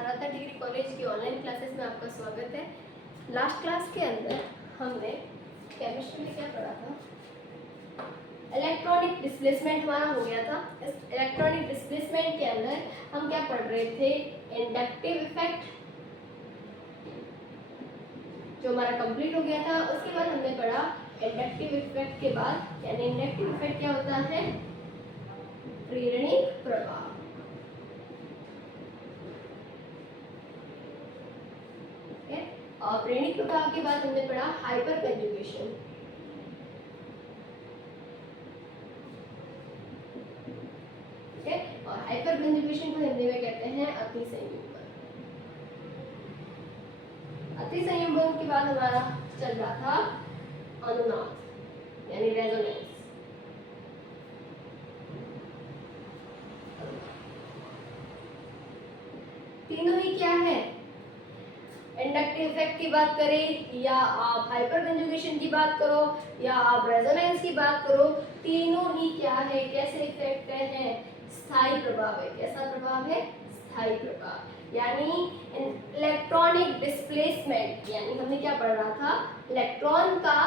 आराधना degree college की online classes में आपका स्वागत है। लास्ट क्लास के अंदर हमने केमिस्ट्री में क्या पढ़ा था, इलेक्ट्रॉनिक डिस्प्लेसमेंट हमारा हो गया था। इस इलेक्ट्रॉनिक डिस्प्लेसमेंट के अंदर हम क्या पढ़ रहे थे, इंडक्टिव इफेक्ट जो हमारा कंप्लीट हो गया था। उसके बाद हमने पढ़ा इंडक्टिव इफेक्ट के बाद, यानी इंडक्टिव इफेक्ट क्या होता है, प्रेरणिक प्रभाव। और प्रेरणिक प्रभाव के बाद हमने पढ़ा हाइपर कंजुगेशन। और हाइपर कंजुगेशन को हिंदी में कहते हैं अति संयुग्मन। अति संयुग्मन के बाद हमारा चल रहा था अनुनाद यानी रेजोनेंस। तीनों ही क्या है, इंडक्टिव इफेक्ट की बात करें या आप हाइपर कंजुगेशन की बात करो या आप रेजोनेंस की बात करो, तीनों ही क्या है, कैसे इफेक्ट है, स्थायी प्रभाव है। कैसा प्रभाव है, स्थायी प्रभाव। यानी इलेक्ट्रॉनिक डिस्प्लेसमेंट, यानी हमने क्या पढ़ रहा था, इलेक्ट्रॉन का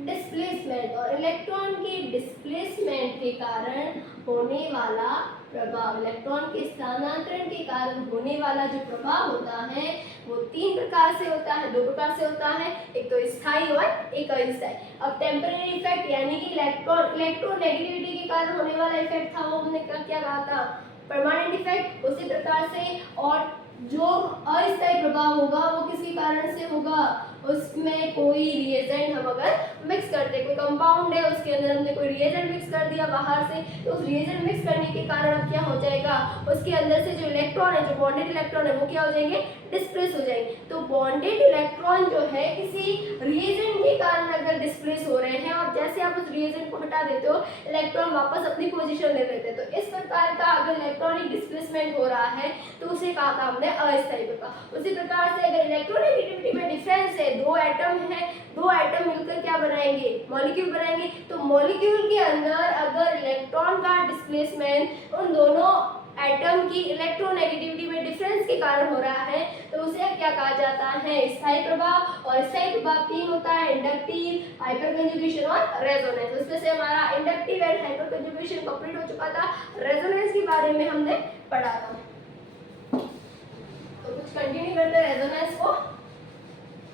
डिस्प्लेसमेंट, और इलेक्ट्रॉन के डिस्प्लेसमेंट के कारण होने वाला प्रभाव, इलेक्ट्रॉन के स्थानांतरण के कारण होने वाला जो प्रभाव होता है वो तीन प्रकार से होता है, दो प्रकार से होता है, एक तो स्थायी और एक अस्थायी। अब टेम्परेरी इफेक्ट यानी कि इलेक्ट्रोनेगेटिविटी के कारण होने वाला इफेक्ट था, वो हमने क्या कहा था, परमानेंट इफेक्ट। उसी प्रकार से और जो अस्थायी प्रभाव होगा वो किसी कारण से होगा, उसमें कोई रिएजेंट हम अगर मिक्स करते, कोई कंपाउंड है उसके अंदर हमने कोई रिएजेंट मिक्स कर दिया बाहर से, तो उस रिएजेंट मिक्स करने के कारण अब क्या हो जाएगा, उसके अंदर से जो इलेक्ट्रॉन है, जो बॉन्डेड इलेक्ट्रॉन है, वो क्या हो जाएंगे, डिस्प्लेस हो जाएंगे। तो बॉन्डेड इलेक्ट्रॉन जो है किसी रिएजेंट के कारण अगर डिस्प्लेस हो रहे हैं और जैसे आप उस रिएजेंट को हटा देते हो, इलेक्ट्रॉन वापस अपनी पोजीशन ले लेते हैं। तो इस प्रकार का अगर इलेक्ट्रॉनिक डिस्प्लेसमेंट हो रहा है तो उसे कहा था हमने अस्थायी प्रभाव। उसी प्रकार से अगर इलेक्ट्रोनेगेटिविटी में डिफरेंस है, दो एटम है, दो एटम मिलकर क्या बनाएंगे, मॉलिक्यूल बनाएंगे। तो मॉलिक्यूल के अंदर अगर इलेक्ट्रॉन का डिस्प्लेसमेंट उन दोनों एटम की इलेक्ट्रोनेगेटिविटी में डिफरेंस के कारण हो रहा है तो उसे क्या कहा जाता है, स्थायी प्रभाव। और स्थायी प्रभाव तीन होता है, इंडक्टिव, हाइपर कंजुगेशन और रेजोनेंस। उसमें से हमारा inductive and hyper conjugation complete हो चुका था। रेजोनेंस के बारे में हमने पढ़ा था, तो कुछ कंटिन्यू करते हैं रेजोनेंस को।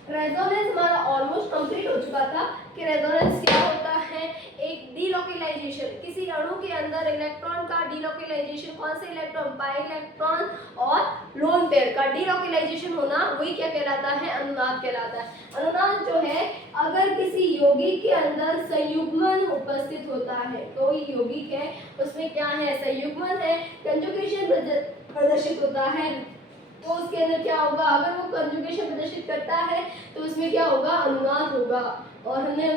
रेजोनेंस हमारा ऑलमोस्ट कंप्लीट हो चुका था कि रेजोनेंस क्या होता है, एक डीलोकेलाइजेशन, किसी अणु के अंदर इलेक्ट्रॉन का डीलोकेलाइजेशन, कौन से इलेक्ट्रॉन, पाई इलेक्ट्रॉन और लोन पेयर का डीलोकेलाइजेशन होना, वही क्या कहलाता है, अनुनाद कहलाता है। अनुनाद जो है, अगर किसी यौगिक के अंदर संयुग्मन उपस्थित होता है, कोई यौगिक है उसमें क्या है, संयुग्मन है, कंजुगेशन प्रदर्शित होता है, तो उसके अंदर क्या होगा, अगर वो कंजुगेशन प्रदर्शित करता है तो उसमें क्या होगा, अनुनाद होगा। और हमने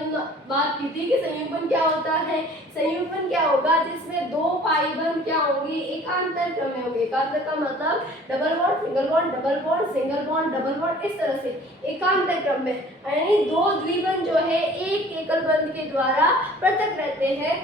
बात की थी कि संयुग्मन क्या होता है, संयुग्मन क्या होगा, जिसमें दो पाई बंध क्या होंगे, एकांतर क्रम में होंगे। एकांतर का मतलब double bond single bond, double bond single bond, double bond, इस तरह से एकांतर क्रम में, यानी दो द्विबंध जो है एक एकल बंध के द्वारा पृथक रहते हैं,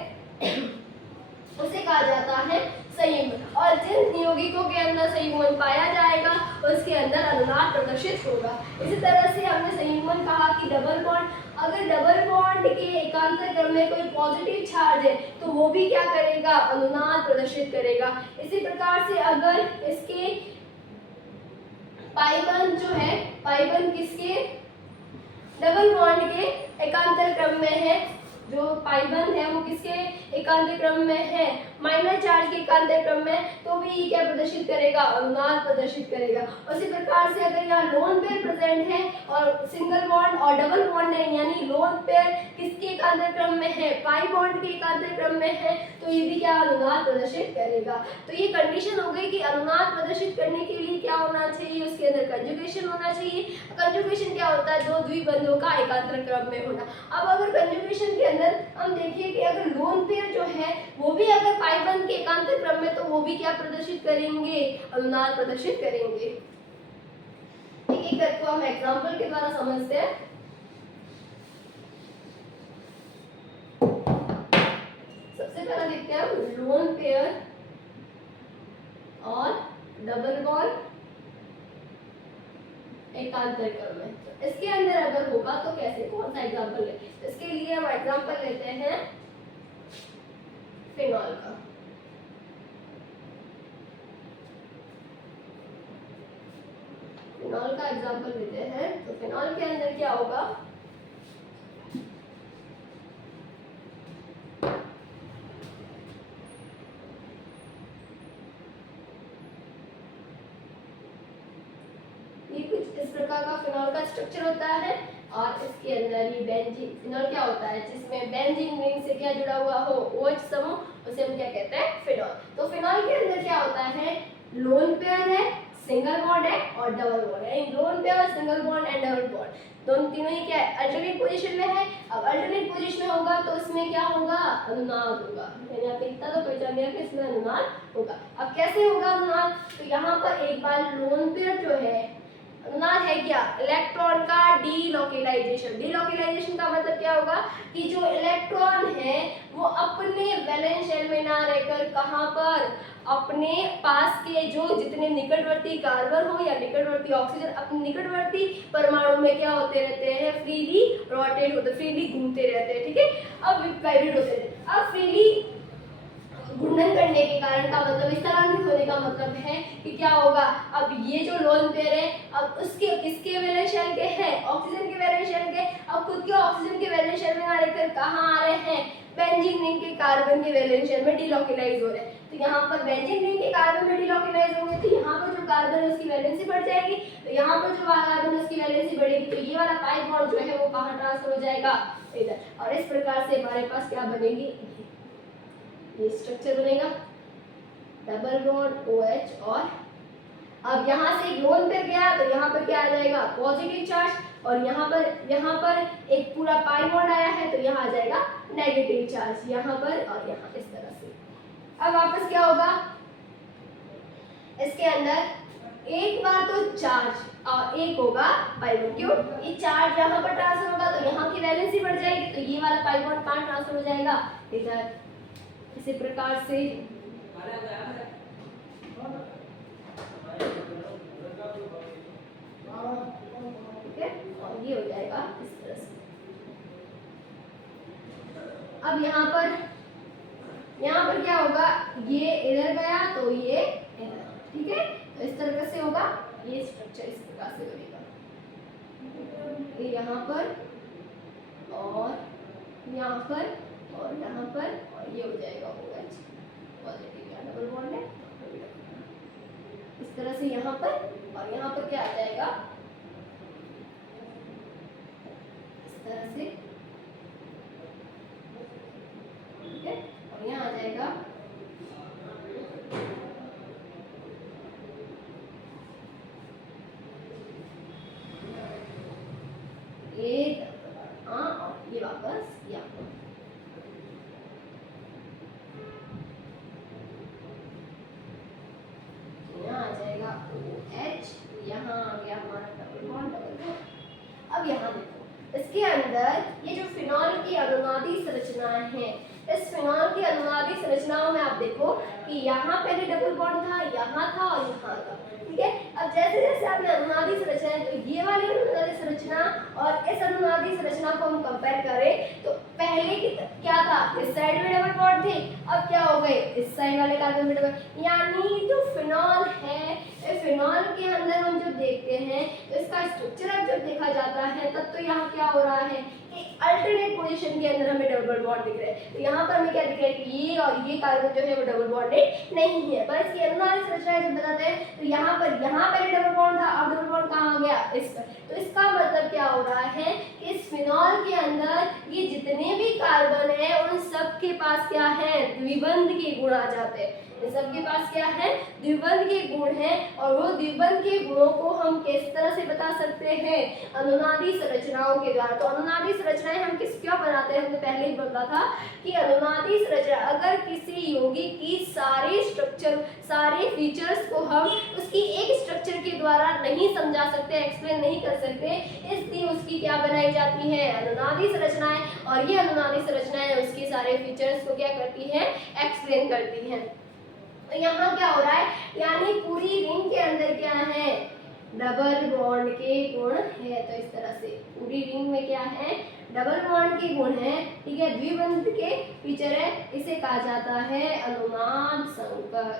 उसे कहा जाता है संयुग्मन। और जिन यौगिकों के अंदर संयुग्मन पाया जाएगा उसके अंदर अनुनाद प्रदर्शित होगा। इसी तरह से हमने संयुग्मन कहा कि डबल बॉन्ड, अगर डबल बॉन्ड के एकांतर क्रम में कोई पॉजिटिव चार्ज है तो वो भी क्या करेगा, अनुनाद प्रदर्शित करेगा। इसी प्रकार से अगर इसके पाई बंध जो है, पाई बंध किसके, डबल बॉन्ड के एकांतर क्रम में है, जो पाई बंध है वो किसके एकांतर क्रम में है, माइनस चार्ज के एकांतर क्रम में, तो भी क्या प्रदर्शित करेगा, अनुनाद प्रदर्शित करेगा। उसी प्रकार से अगर यहाँ लोन पेयर प्रेजेंट है और सिंगल बॉन्ड और डबल बॉन्ड है, यानी लोन पेयर किसके एकांतर क्रम में है, पाई बॉन्ड के एकांतर क्रम में है, तो ये भी क्या अनुनाद प्रदर्शित करेगा। तो ये कंडीशन हो गई कि अनुनाद प्रदर्शित करने के लिए क्या होना चाहिए, उसके अंदर कंजुगेशन होना चाहिए। कंजुगेशन क्या होता है, दो द्विबंधों का एकांतर क्रम में होना। अब अगर कंजुगेशन के अंदर हम देखिए कि अगर लोन पेयर जो है वो भी अगर पाई बंध के एकांतर क्रम में, तो वो भी क्या प्रदर्शित करेंगे, अनुनाद प्रदर्शित करेंगे। एक एक करके हम एग्जांपल के द्वारा समझते हैं। सबसे पहला देखते हैं लोन पेयर और डबल बॉन्ड होगा तो कैसे, कौन सा एग्जांपल ले? तो इसके लिए हम एग्जांपल लेते हैं फिनॉल का। फिनॉल का एग्जांपल लेते हैं। तो फिनॉल के अंदर क्या होगा, ये कुछ इस प्रकार का फिनॉल का स्ट्रक्चर होता है और इसके अंदर ये बेंजीन, फिनॉल क्या होता है जिसमें बेंजीन रिंग से क्या जुड़ा हुआ हो, OH समूह, उसे हम क्या कहते हैं, फिनॉल। तो फिनॉल के अंदर क्या होता है, लोन पेयर है, सिंगल बॉन्ड है और डबल बॉन्ड है। Loan pair, single bond and double bond दोनों तीनों ही क्या है, अल्टरनेट पोजीशन में है। अब अल्टरनेट पोजीशन में होगा तो इसमें क्या होगा, अनुनाद होगा। मैंने यहाँ पे इतना तो पहचान लिया कि इसमें अनुनाद होगा। अब कैसे होगा अनुनाद, तो यहाँ पर एक बार लोन पेयर जो है, अनुनाद है क्या, इलेक्ट्रॉन का डीलोकेलाइजेशन। डीलोकेलाइजेशन का मतलब क्या होगा कि जो इलेक्ट्रॉन है वो अपने वैलेंस शेल में ना रहकर कहाँ पर, अपने पास के जो जितने निकटवर्ती कार्बन हो या निकटवर्ती ऑक्सीजन, अपने निकटवर्ती परमाणु में क्या होते रहते हैं, फ्रीली रोटेट होते, फ्रीली घूमते रहते हैं। ठीक है, अब वाइब्रेट होते रहते हैं। अब फ्रीली घूर्णन करने के कारण का मतलब, स्थानांतरित होने का मतलब है कि क्या होगा, अब ये जो लोन पेयर है अब उसके किसके वैलेंस शेल के हैं, ऑक्सीजन के वैलेंस शेल के। अब खुद के ऑक्सीजन के वैलेंस शेल में ना रहकर कहाँ आ रहे हैं, बेंजीन रिंग के कार्बन के वैलेंस शेल में डिलोकेलाइज हो रहे हैं। तो यहाँ पर बेंजीन रिंग के कार्बन में डिलोकेलाइज होंगे तो यहाँ पर जो कार्बन है उसकी वैलेंसी बढ़ जाएगी। तो यहाँ पर जो कार्बन है उसकी वैलेंसी बढ़ेगी तो ये वाला पाई बॉन्ड जो है वो कहाँ ट्रांसफर हो जाएगा, इधर। और इस प्रकार से हमारे पास क्या बनेगी, ये स्ट्रक्चर बनेगा, डबल बॉन्ड OH। और अब यहाँ से एक लोन पेयर गया तो यहाँ पर क्या आ जाएगा, पॉजिटिव चार्ज, और यहाँ पर एक पूरा पाई बॉन्ड आया है तो यहाँ आ जाएगा नेगेटिव चार्ज, यहाँ पर और यहाँ इस तरह से। अब वापस क्या होगा, इसके अंदर एक बार तो चार्ज और एक होगा पाई बॉन्ड, क्यों, ये चार्ज यहाँ पर ट्रांसफर होगा तो यहाँ की वैलेंसी बढ़ जाएगी तो ये वाला पाई बॉन्ड कहाँ ट्रांसफर हो जाएगा, इधर। इसी प्रकार से ठीक है, और ये हो जाएगा इस तरह से। अब यहाँ पर क्या होगा, ये इधर गया तो ये इधर, ठीक है। तो इस तरह से होगा, ये स्ट्रक्चर इस प्रकार से बनेगा, ये यहाँ पर और यहाँ पर और यहाँ पर, और ये हो जाएगा OH पॉजिटिव या डबल बॉन्ड है, इस तरह से यहाँ पर। और यहाँ पर क्या आ जाएगा, इस तरह से, ठीक है। और यहाँ आ जाएगा ये और ये वापस यहाँ, यहाँ आ जाएगा OH, यहाँ आ गया हमारा डबल बॉन्ड। अब यहाँ देखो, इसके अंदर ये जो फिनॉल की अनुनादी संरचनाएं हैं, इस फिनॉल की अनुनादी संरचनाओं में आप देखो कि यहाँ पहले डबल बॉन्ड था, यहाँ था और यहाँ था, ठीक है। अब जैसे जैसे आपने अनुनादी संरचना, तो ये वाली अनुनादी संरचना और इस अनुनादी संरचना को हम कंपेयर करें तो पहले की क्या था, इस साइड में डबल बॉन्ड थे, अब क्या हो गए, इस साइड वाले कार्बन में डबल। यानी जो फिनॉल है, फिनॉल के अंदर हम जो देखते हैं तो इसका स्ट्रक्चर अब जब देखा जाता है तब तो यहाँ क्या हो रहा है कि अल्टरनेट पोजीशन के अंदर हमें डबल बॉन्ड दिख रहे हैं। तो यहाँ पर हमें क्या दिख रहा है कि ये और ये कार्बन जो है वो डबल बॉन्डेड नहीं है, पर इसकी अनुनादी संरचना जब बताते हैं तो यहाँ पहले डबल बॉन्ड था, अब डबल बॉन्ड कहाँ आ गया, इस पर। तो इसका मतलब क्या हो रहा है कि इस फिनॉल के अंदर ये जितने भी कार्बन है उन सब के पास क्या है, द्विबंध के गुण आ जाते हैं। इन सबके पास क्या है, द्विबंध के गुण हैं, और वो द्विबंध के गुणों को हम किस तरह से बता सकते हैं, अनुनादी संरचनाओं के द्वारा। तो अनुनादी संरचनाएं हम किस क्यों बनाते हैं, हमने पहले ही बोला था कि अनुनादी संरचना, अगर किसी यौगिक की सारे स्ट्रक्चर, सारे फीचर्स को हम उसकी एक स्ट्रक्चर के द्वारा नहीं समझा सकते, एक्सप्लेन नहीं कर सकते, इसलिए उसकी क्या बनाई जाती है, अनुनादी संरचनाएं। और ये अनुनादी संरचनाएं उसके सारे फीचर्स को क्या करती हैं, एक्सप्लेन करती हैं। तो यहाँ क्या हो रहा है, यानी पूरी रिंग के अंदर क्या है, डबल बॉन्ड के गुण है। तो इस तरह से पूरी रिंग में क्या है, डबल बॉन्ड के गुण है, ठीक है, द्विबंध के फीचर है, इसे कहा जाता है अनुनाद संकर,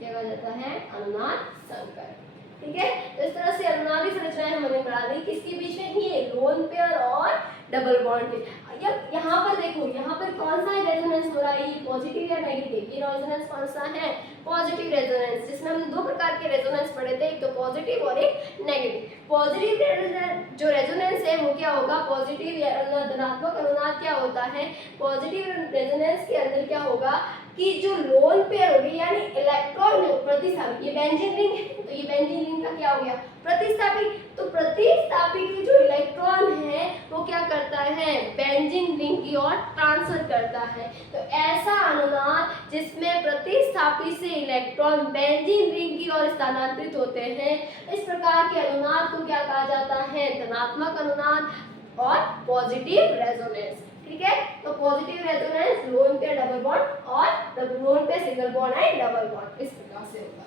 कहा जाता है अनुनाद संकर, ठीक है। तो इस तरह से अनुनादी संरचनाएं हमने पढ़ा दी, किसके बीच में, ये लोन पेयर और डबल बॉन्ड के। अब यहाँ पर देखो, यहाँ पर कौन सा रेजोनेंस हो रहा है, ये पॉजिटिव या नेगेटिव, ये रेजोनेंस कौन सा है, पॉजिटिव रेजोनेंस, जिसमें हमने दो प्रकार के रेजोनेंस पढ़े थे, एक तो पॉजिटिव और एक नेगेटिव। पॉजिटिव जो रेजोनेंस है वो क्या होगा, पॉजिटिव या धनात्मक अनुनाद क्या होता है, पॉजिटिव रेजोनेंस के अंदर क्या होगा कि जो लोन पेयर होगी यानी इलेक्ट्रॉन जो प्रतिस्थापी, ये बेंजीन रिंग है तो ये बेंजीन रिंग का क्या हो गया, प्रतिस्थापी। तो प्रतिस्थापी के जो इलेक्ट्रॉन है वो क्या करता है, बेंजीन रिंग की ओर ट्रांसफर करता है। तो ऐसा अनुनाद जिसमें प्रतिस्थापी से इलेक्ट्रॉन बेंजीन रिंग की ओर स्थानांतरित होते हैं, इस प्रकार के अनुनाद को क्या कहा जाता है, धनात्मक अनुनाद और पॉजिटिव रेजोनेंस, ठीक है। तो positive resonance lone pair double bond और double lone pair single bond है डबल बॉन्ड, इस प्रकार से होगा।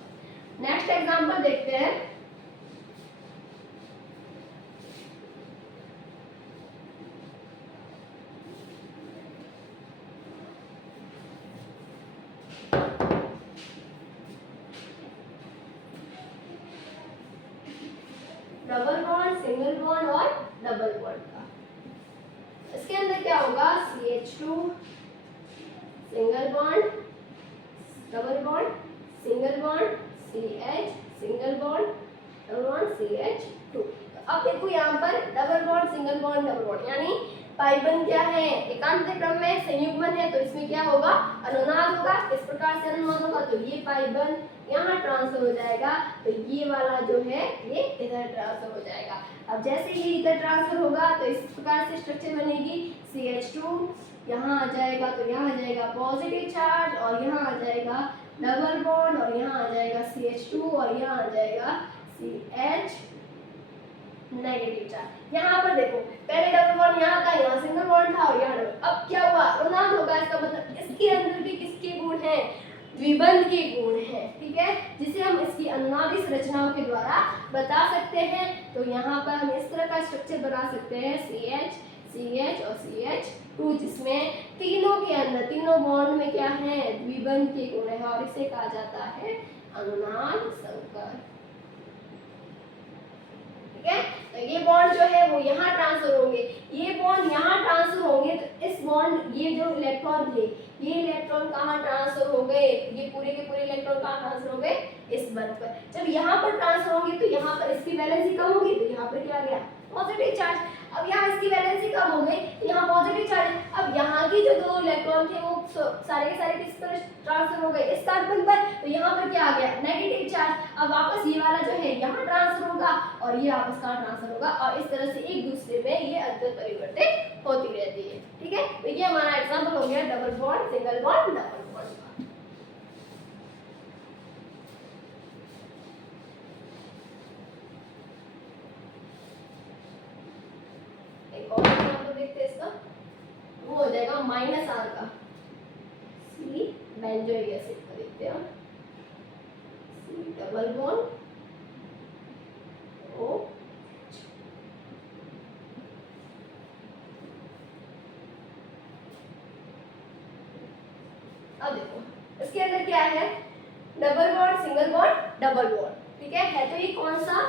नेक्स्ट एग्जांपल देखते हैं। डबल बॉन्ड, सिंगल बॉन्ड और डबल बॉन्ड का, इसके अंदर क्या होगा, CH2 single bond, double bond, single bond, CH single bond, double bond, CH2। अब देखो यहाँ पर double bond, single bond, double bond, यानी पाइबंध क्या है, एकांत क्रम में संयुग्मन है, तो इसमें क्या होगा, अनुनाद होगा, इस प्रकार से अनुनाद होगा। तो ये पाइबंध यहाँ ट्रांसफर हो जाएगा, तो ये वाला जो है ये इधर ट्रांसफर हो जाएगा। अब जैसे ये इधर ट्रांसफर होगा तो इस प्रकार से स्ट्रक्चर बनेगी, CH2 यहाँ आ जाएगा, तो यहाँ आ जाएगा पॉजिटिव चार्ज और यहाँ आ जाएगा डबल बॉन्ड और यहाँ आ जाएगा CH2 और यहाँ आ जाएगा CH नेगेटिव चार्ज। यहाँ पर देखो पहले डबल बॉन्ड यहाँ था, यहाँ सिंगल बॉन्ड था और यहाँ डबल, अब क्या हुआ, अनुनाद होगा, इसका मतलब इसके अंदर भी किसके गुण हैं, द्विबंध के गुण हैं, ठीक है, जिसे हम इसकी अनुनादी संरचनाओं के द्वारा बता सकते हैं। तो यहाँ पर हम इस तरह का स्ट्रक्चर बना सकते हैं, CH CH और CH2, जिसमें तीनों के अंदर, तीनों बॉन्ड में क्या है, द्विबंध के गुण है और इसे कहा जाता है अनुनाद संकर, ठीक है। तो ये बॉन्ड जो है वो यहाँ ट्रांसफर होंगे, ये बॉन्ड यहाँ ट्रांसफर होंगे, तो इस बॉन्ड, ये जो इलेक्ट्रॉन थे, ये इलेक्ट्रॉन कहाँ ट्रांसफर हो गए, ये पूरे के पूरे इलेक्ट्रॉन कहाँ ट्रांसफर हो गए, इस बंध पर। जब यहाँ पर ट्रांसफर होंगे तो यहाँ पर इसकी वैलेंसी कम होगी, तो यहाँ पर क्या आ गया, पॉजिटिव चार्ज। अब यहाँ इसकी वैलेंसी कम हो गई, यहाँ पॉजिटिव चार्ज। अब यहाँ की जो दो इलेक्ट्रॉन थे वो सारे के सारे किस पर ट्रांसफर हो गए, इस कार्बन पर, तो यहाँ पर क्या आ गया, नेगेटिव चार्ज। अब वापस ये वाला जो है यहाँ ट्रांसफर होगा और ये वापस कहाँ ट्रांसफर होगा, और इस तरह से एक दूसरे में ये अंतर परिवर्तित होती रहती है, ठीक है। तो ये हमारा एग्जांपल हो गया double bond, single bond, double bond का। एक और एग्जांपल देखते हैं इसका, वो हो जाएगा -R का, C बेंजोइक एसिड का देखते हैं, C डबल बॉन्ड O। अब देखो इसके अंदर क्या है, double bond, single bond, double bond, ठीक है। तो ये कौन सा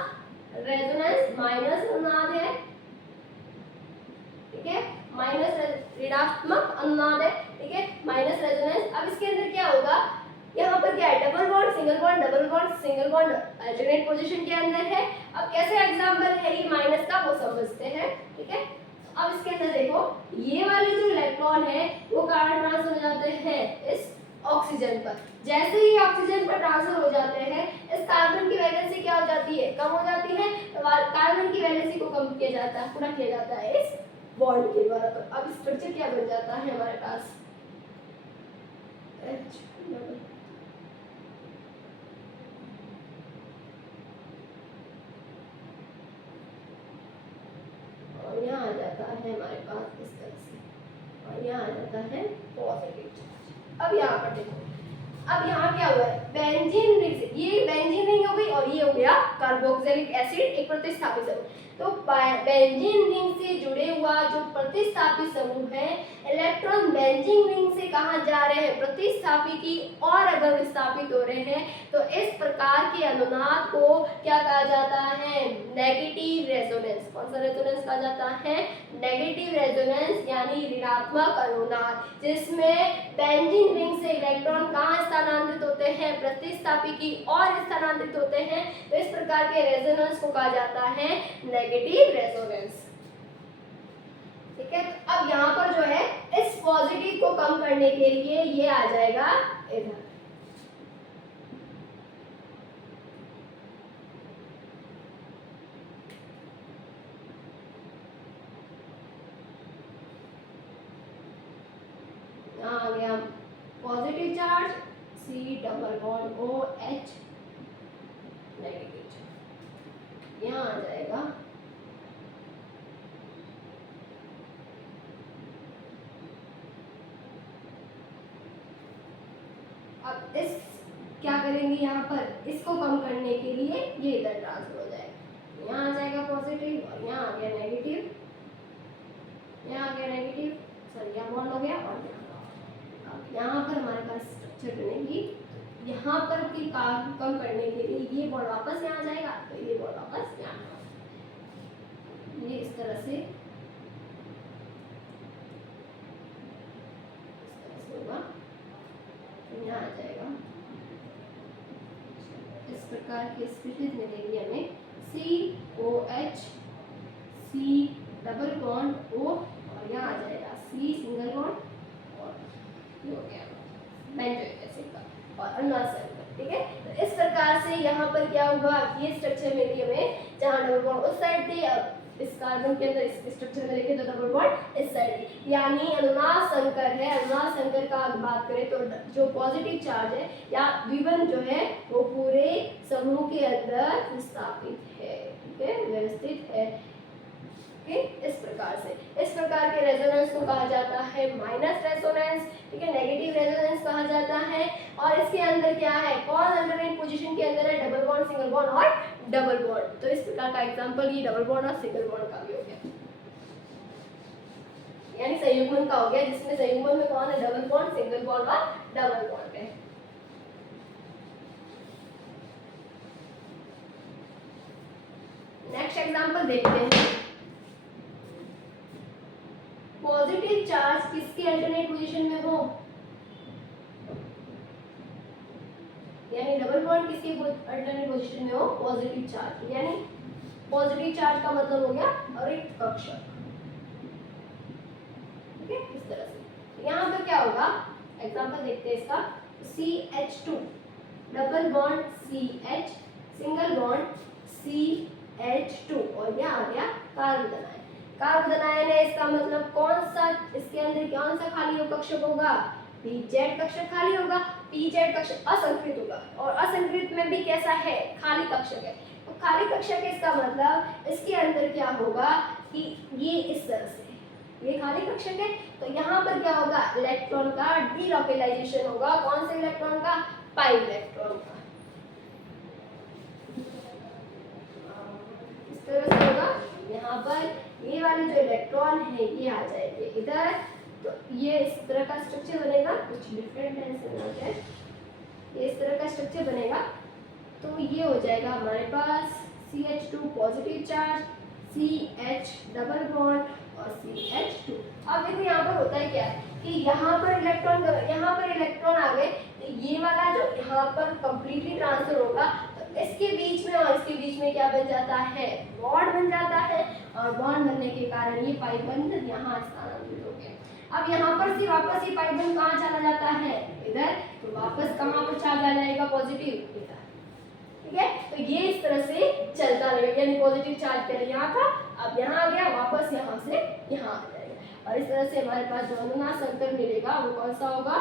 रेजोनेंस, माइनस अनुनाद है, ठीक है, माइनस ऋणात्मक अनुनाद है, ठीक है, माइनस रेजोनेंस। अब इसके अंदर क्या होगा, यहाँ पर क्या है, double bond, single bond, double bond, single bond alternate position के अंदर है। अब कैसे एग्जांपल है ये माइनस का, वो समझते हैं, ठीक है। अब इसके अंदर देखो, ये वाले जो इलेक्ट्रॉन है वो कहाँ ट्रांसफर हो जाते हैं, इस ऑक्सीजन पर। जैसे ही ऑक्सीजन पर ट्रांसफर हो जाते हैं, इस कार्बन की वैलेंसी क्या हो जाती है, कम हो जाती है, तो कार्बन की वैलेंसी को कम किया जाता है, पूरा किया जाता है इस बॉन्ड के द्वारा। तो अब स्ट्रक्चर क्या बन जाता है हमारे पास, H और यहाँ आ जाता है हमारे पास इस तरह से, और यहाँ आ जाता है पॉजिटिव चार्ज। अब यहाँ पर देखो अब यहाँ क्या हुआ है, बेंजीन रिंग से, ये बेंजीन रिंग हो गई और ये हो गया कार्बोक्सिलिक एसिड एक प्रतिस्थापी समूह। तो बेंजीन रिंग से जुड़े हुआ जो प्रतिस्थापी समूह है, इलेक्ट्रॉन बेंजीन रिंग से कहाँ जा रहे हैं, प्रतिस्थापी की और अगर विस्थापित हो रहे हैं, तो इस प्रकार के अनुनाद को क्या कहा जाता है, नेगेटिव रेजोनेंस। कौन सा रेजोनेंस कहा जाता है, नेगेटिव रेजोनेंस, यानी ऋणात्मक अनुनाद, जिसमें बेंजीन रिंग से इलेक्ट्रॉन कहाँ स्थानांतरित होते हैं, प्रतिस्थापी की ओर स्थानांतरित होते हैं। तो इस प्रकार के रेजोनेंस को कहा जाता है नेगेटिव रेजोनेंस। ठीक है, तो अब यहाँ पर जो है इस पॉजिटिव को कम करने के लिए ये आ जाएगा इधर। आ गया positive charge C double bond OH negative charge, यहाँ आ जाएगा अब इस क्या करेंगे, यहाँ पर इसको कम करने के लिए ये इधर ट्रांसफर हो जाएगा, यहाँ आ जाएगा पॉजिटिव और यहाँ आ गया नेगेटिव, यहाँ आ गया नेगेटिव, सॉरी यहाँ बॉन्ड हो गया और यहाँ पर हमारे पास स्ट्रक्चर बनेगी। यहाँ पर की कार्ब कम करने के लिए ये बॉन्ड वापस यहाँ आ जाएगा, तो ये बॉन्ड वापस यहाँ ये इस तरह से होगा, तो यहाँ आ जाएगा। इस प्रकार की स्पीशीज मिलेगी हमें COH C double bond O और यहाँ आ जाएगा C सिंगल बॉन्ड और ये हो गया बेंजोइक एसिड का और अनुनाद संकर। ठीक है, तो इस प्रकार से यहाँ पर क्या हुआ, ये स्ट्रक्चर मिली हमें, जहाँ डबल बॉन्ड उस साइड थे, अब इस कार्बन के अंदर इस स्ट्रक्चर में देखें तो डबल बॉन्ड इस साइड थी, यानी अनुनाद संकर है। अनुनाद संकर का बात करें तो जो पॉजिटिव चार्ज है या विवन जो है वो पूरे समूह के अंदर विस्थापित है। ठीक है, व्यवस्थित है। इस प्रकार के रेजोनेंस को कहा जाता है माइनस रेजोनेंस। ठीक है, नेगेटिव रेजोनेंस कहा जाता है। और इसके अंदर क्या है, कौन अल्टरनेट पोजीशन के अंदर है, डबल बॉन्ड, सिंगल बॉन्ड और डबल बॉन्ड। तो इस प्रकार का एग्जांपल ये डबल बॉन्ड और सिंगल बॉन्ड का भी हो गया, यानी संयुग्मन का हो गया, जिसमें संयुग्मन में कौन है, डबल बॉन्ड, सिंगल बॉन्ड और डबल बॉन्ड है। नेक्स्ट एग्जांपल देखते हैं। पॉजिटिव चार्ज किसके अल्टरनेट पोजीशन में हो, यानी डबल बॉन्ड किसके अल्टरनेट पोजीशन में हो, पॉजिटिव चार्ज, यानी पॉजिटिव चार्ज का मतलब हो गया रिक्त कक्षक। ठीक है, इस तरह से यहाँ पर क्या होगा, एग्जांपल देखते हैं इसका। CH2 double bond CH single bond CH2 और यहाँ आ गया कार्बन आयन। कार्बन आयन है, इसका मतलब कौन सा, इसके अंदर कौन सा खाली कक्षक होगा, PZ कक्षक खाली होगा। PZ कक्षक असंकृत होगा और असंकृत में भी कैसा है, खाली कक्षक है। तो खाली कक्षक है, इसका मतलब इसके अंदर क्या होगा कि ये इस तरह से ये खाली कक्षक है, तो यहाँ पर क्या होगा, इलेक्ट्रॉन का डीलोकेलाइजेशन होगा। कौन से इलेक्ट्रॉन का, पाई इलेक्ट्रॉन का। इस तरह से होगा, यहाँ पर ये वाले जो इलेक्ट्रॉन है ये आ जाएंगे इधर, तो ये इस तरह का स्ट्रक्चर बनेगा, कुछ डिफरेंट है इसमें, ये इस तरह का स्ट्रक्चर बनेगा। तो ये हो जाएगा हमारे पास CH2 positive charge, CH double bond और CH2। अब देखो यहाँ पर होता है क्या कि यहाँ पर इलेक्ट्रॉन आ गए, तो ये वाला जो यहाँ पर कंप्लीटली ट्रांसफर होगा, तो इसके बीच में और इसके बीच में क्या बन जाता है, बॉन्ड बन जाता है, और बॉन्ड बनने के कारण ये पाई बंध यहाँ स्थानांतरित हो गया। अब यहाँ पर से वापस ये पाई बंध कहाँ चला जाता है, इधर, तो वापस कहाँ पर चार्ज आ जाएगा, पॉजिटिव इधर। ठीक है, तो ये इस तरह से चलता रहेगा, यानी पॉजिटिव चार्ज पहले यहाँ था, अब यहाँ आ गया, वापस यहाँ से यहाँ आ जाएगा। और इस तरह से हमारे पास जो अनुनाद संकर मिलेगा वो कौन सा होगा,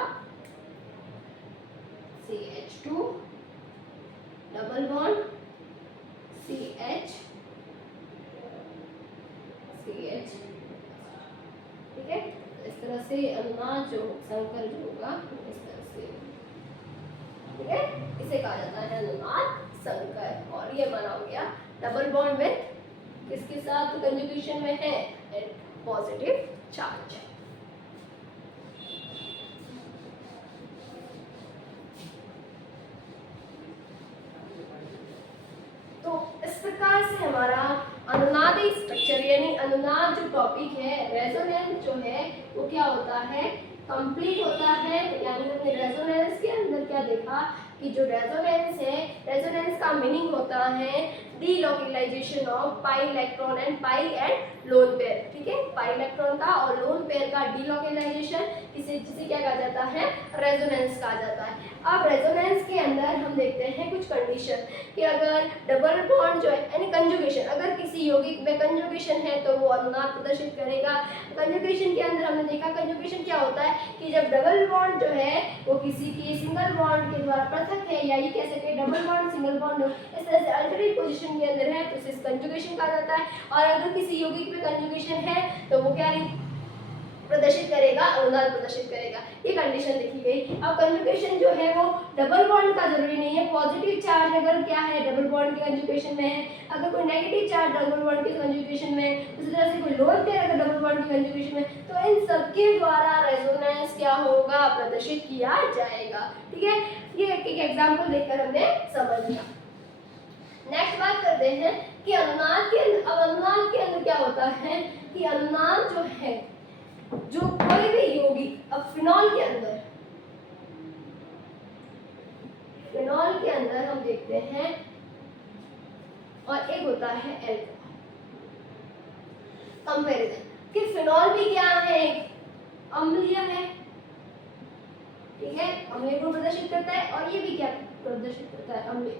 CH2 double bond CH CH। ठीक है, इस तरह से अनुनाद जो संकर जो होगा इस तरह से। ठीक है, इसे कहा जाता है अनुनाद संकर। और ये बना हो गया डबल बॉन्ड विथ किसके साथ कंजुगेशन में है, पॉजिटिव चार्ज। तो इस प्रकार से हमारा अनुनादी स्ट्रक्चर यानी अनुनाद जो टॉपिक है, रेजोनेंस जो है वो क्या होता है, कंप्लीट होता है। यानी हमने रेजोनेंस के अंदर क्या देखा कि जो रेजोनेंस है, रेजोनेंस का मीनिंग होता है delocalisation of pi electron and pi and lone pair. ठीक है, पाई इलेक्ट्रॉन का और लोन पेयर का डीलोकलाइजेशन जिसे क्या कहा जाता है, रेजोनेंस कहा जाता है। अब रेजोनेंस के अंदर हम देखते हैं कुछ कंडीशन कि अगर डबल बॉन्ड जो है यानी कंजुगेशन, अगर किसी यौगिक में कंजुगेशन है तो वो अनुनाद प्रदर्शित करेगा। कंजुगेशन के अंदर हमने देखा कंजुगेशन क्या होता है कि जब डबल बॉन्ड जो है वो किसी की सिंगल बॉन्ड के द्वारा पृथक है, या ये कह सकते हैं डबल बॉन्ड सिंगल बॉन्ड इस तरह से अल्टरनेट पोजीशन के अंदर है तो इसे कंजुगेशन कहा जाता है। और अगर किसी यौगिक में कंजुगेशन है तो वो क्या प्रदर्शित करेगा, अनुनाद प्रदर्शित करेगा। ये कंडीशन लिखी गई। अब कंजुगेशन जो है वो डबल बॉन्ड का जरूरी नहीं है, पॉजिटिव चार्ज अगर क्या है डबल बॉन्ड के कंजुगेशन में है, अगर कोई नेगेटिव चार्ज डबल बॉन्ड के कंजुगेशन में, इसी तरह से कोई लोन पेयर अगर डबल बॉन्ड के कंजुगेशन में, तो इन सबके द्वारा रेजोनेंस क्या होगा, प्रदर्शित किया जाएगा। ठीक है, ये एक एग्जांपल देखकर हमने समझ लिया। नेक्स्ट बात करते हैं कि अनुनाद के अंदर, अब अनुनाद के अंदर क्या होता है कि अनुनाद जो है, जो कोई भी यौगिक, अब फिनॉल के अंदर हम देखते हैं, और एक होता है एल्कोहल। कंपैरिजन कि फिनॉल भी क्या है, अम्लीय है। ठीक है, अम्लीय गुण प्रदर्शित करता है, और ये भी क्या प्रदर्शित करता है, अम्लीय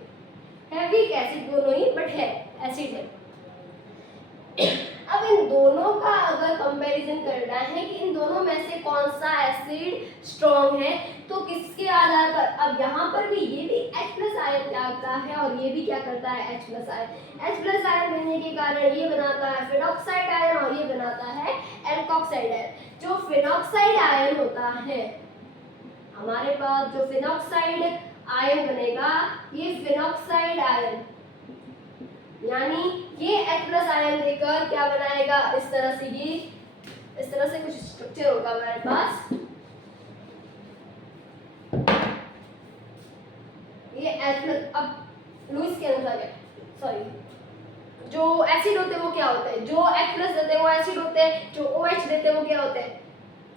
है, वीक एसिड दोनों ही, बट है एसिड है। अब इन दोनों का अगर कंपैरिजन करना है कि इन दोनों में से कौन सा एसिड स्ट्रॉन्ग है, तो किसके आधार पर, अब यहाँ पर भी ये भी H+ आयन त्यागता है और ये भी क्या करता है, H+ आयन। H+ आयन मिलने के कारण ये बनाता है फिनॉक्साइड आयन और ये बनाता है एल्कोक्साइड आयन। जो फिनॉक्साइड आयन होता है, हमारे पास जो फिनॉक्साइड आयन बनेगा, ये फिनॉक्साइड आयन यानी ये H+ आयन देकर क्या बनाएगा, इस तरह से, ये इस तरह से कुछ स्ट्रक्चर होगा हमारे पास। ये H+, अब लुईस के अनुसार क्या, सॉरी, जो एसिड होते हैं वो क्या होते हैं, जो H+ देते हैं वो एसिड होते हैं, जो OH देते हैं वो क्या होते हैं,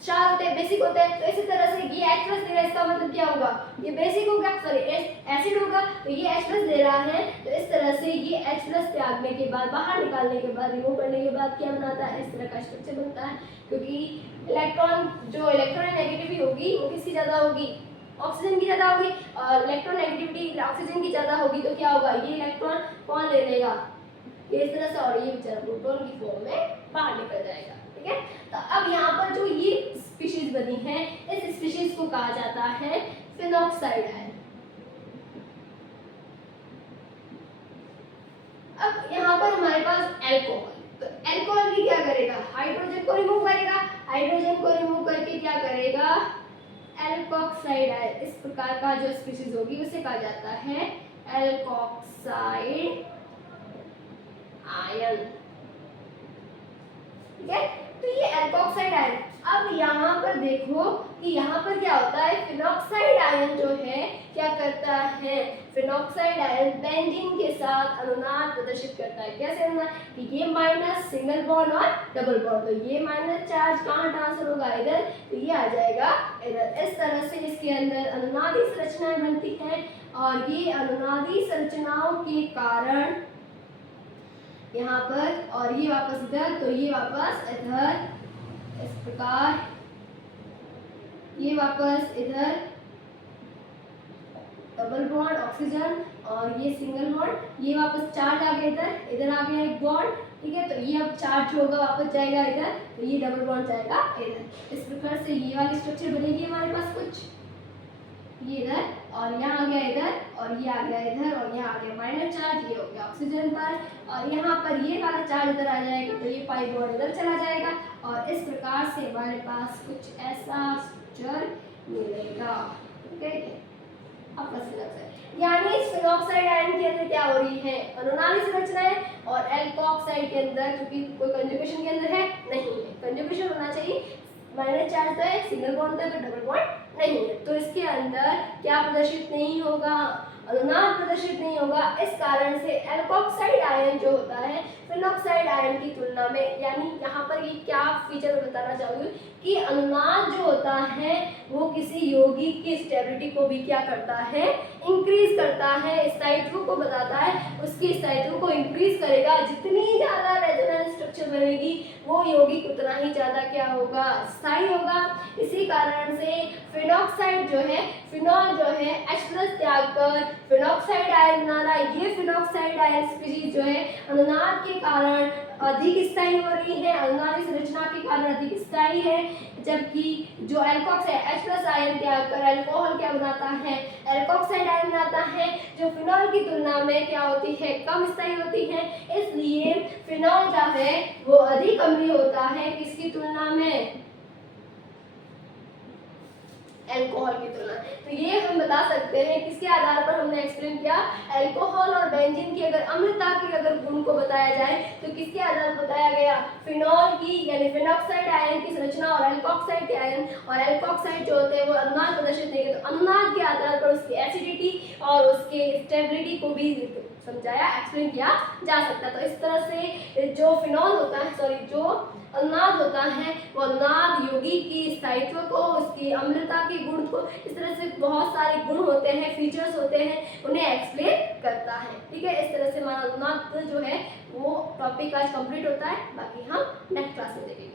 क्षार होते हैं, बेसिक होते हैं। तो इसी तरह से ये H+ दे रहा है, इसका मतलब क्या होगा, ये बेसिक होगा, सॉरी एसिड होगा, तो ये H+ दे रहा है, तो इस तरह से ये H+ त्यागने के बाद, बाहर निकालने के बाद, रिमूव करने के बाद क्या बनाता है, इस तरह का स्ट्रक्चर बनता है। क्योंकि इलेक्ट्रॉन, जो इलेक्ट्रोनेगेटिविटी होगी वो किसकी ज्यादा होगी, ऑक्सीजन की ज्यादा होगी, और इलेक्ट्रोनेगेटिविटी ऑक्सीजन की ज्यादा होगी, तो क्या होगा, ये इलेक्ट्रॉन कौन ले लेगा, ये इस तरह से, और ये बेचारा प्रोटॉन की फॉर्म में बाहर निकल जाएगा। ठीक है, तो अब यहाँ पर जो ये स्पीशीज बनी है, इस स्पीशीज को कहा जाता है फिनॉक्साइड आयन। अब यहाँ पर हमारे पास एल्कोहल, तो एल्कोहल भी क्या करेगा, हाइड्रोजन को रिमूव करेगा, हाइड्रोजन को रिमूव करके क्या करेगा, एल्कोक्साइड आयन, इस प्रकार का जो स्पीशीज होगी उसे कहा जाता है एल्कोक्साइड आयन। ठीक है, तो ये एल्कोक्साइड आयन। अब यहाँ पर देखो कि यहाँ पर क्या होता है, फिनॉक्साइड आयन जो है क्या करता है, फिनॉक्साइड आयन बेंजीन के साथ अनुनाद प्रदर्शित करता है। कैसे अनुनाद, कि ये माइनस सिंगल बॉन्ड और डबल बॉन्ड, तो ये माइनस चार्ज कहाँ ट्रांसफर होगा, इधर, तो ये आ जाएगा इधर। इस तरह से इसके अंदर अनुनादी संरचनाएं बनती हैं, और ये अनुनादी संरचनाओं के कारण यहाँ पर, और ये वापस इधर, तो ये वापस इधर, इस प्रकार, ये वापस इधर डबल बॉन्ड ऑक्सीजन, और ये सिंगल बॉन्ड, ये वापस चार्ज आ गया इधर, इधर आ गया एक बॉन्ड। ठीक है, तो ये अब चार्ज होगा वापस जाएगा इधर, तो ये डबल बॉन्ड जाएगा इधर। इस प्रकार से ये वाली स्ट्रक्चर बनेगी हमारे पास कुछ, ये इधर, और यहाँ आ गया इधर, और ये आ गया इधर, और यहाँ आ गया माइनस चार्ज, ये हो गया ऑक्सीजन पर, और यहाँ पर ये वाला चार्ज इधर आ जाएगा, तो ये पाई बॉन्ड इधर चला जाएगा, और इस प्रकार से हमारे पास कुछ ऐसा स्ट्रक्चर मिलेगा। ठीक है, अपना फिनॉक्साइड, यानी इस फिनॉक्साइड आयन के अंदर क्या हो रही है, अनुनादी संरचना है, और एल्कोक्साइड के अंदर क्योंकि कोई कंजुगेशन के अंदर है नहीं है, कंजुगेशन होना चाहिए, माइनस चार्ज तो है, सिंगल बॉन्ड तो है, डबल बॉन्ड नहीं है, तो इसके अंदर क्या प्रदर्शित नहीं होगा, अनुनाद प्रदर्शित नहीं होगा। इस कारण से एल्कोक्साइड आयन जो होता है फिनॉक्साइड आयन की तुलना में, यानी यहाँ पर ये क्या फीचर बताना चाहूँगी कि अनुनाद जो होता है वो किसी यौगिक की स्टेबिलिटी को भी क्या करता है, इंक्रीज करता है, स्थायित्व को बताता है, उसकी स्थायित्व को इंक्रीज करेगा। जितनी ज़्यादा रेजोनेंस स्ट्रक्चर बनेगी वो यौगिक उतना ही ज़्यादा क्या होगा, स्थायी होगा। इसी कारण से फिनॉक्साइड जो है, फिनॉल जो है H+ त्याग कर फिनॉक्साइड आयन बना रहा है। ये फिनॉक्साइड आयन स्पीशीज जो है अनुनाद के कारण अधिक स्थायी हो रही है, अनुनादी संरचना के कारण अधिक स्थायी है, जबकि जो एल्कोक्साइड H+ आयन त्याग कर अल्कोहल क्या बनाता है, एल्कोक्साइड आयन बनाता है, जो फिनॉल की तुलना में क्या होती है, कम स्थायी होती है। इसलिए फिनॉल जो है वो अधिक अम्लीय होता है किसकी तुलना में, एल्कोहल की तुलना। तो ये हम बता सकते हैं किसके आधार पर हमने एक्सप्लेन किया, एल्कोहल और बेंजीन की अगर अम्लता के अगर गुण को बताया जाए तो किसके आधार पर बताया गया, फिनॉल की यानी फिनॉक्साइड आयन की संरचना और एल्कोक्साइड के आयन, और एल्कोक्साइड जो होते हैं वो अनुनाद प्रदर्शित नहीं करते, तो अनुनाद के आधार पर उसकी एसिडिटी और उसके स्टेबिलिटी को भी समझाया, एक्सप्लेन किया जा सकता है। तो इस तरह से जो फिनॉल होता है, सॉरी जो अनुनाद होता है वो अनुनाद यौगिक की स्थायित्व को, उसकी अम्लता के गुण को, इस तरह से बहुत सारे गुण होते हैं, फीचर्स होते हैं, उन्हें एक्सप्लेन करता है। ठीक है, इस तरह से हमारा अनुनाद जो है वो टॉपिक आज कंप्लीट होता है, बाकी हम नेक्स्ट क्लास में देखेंगे।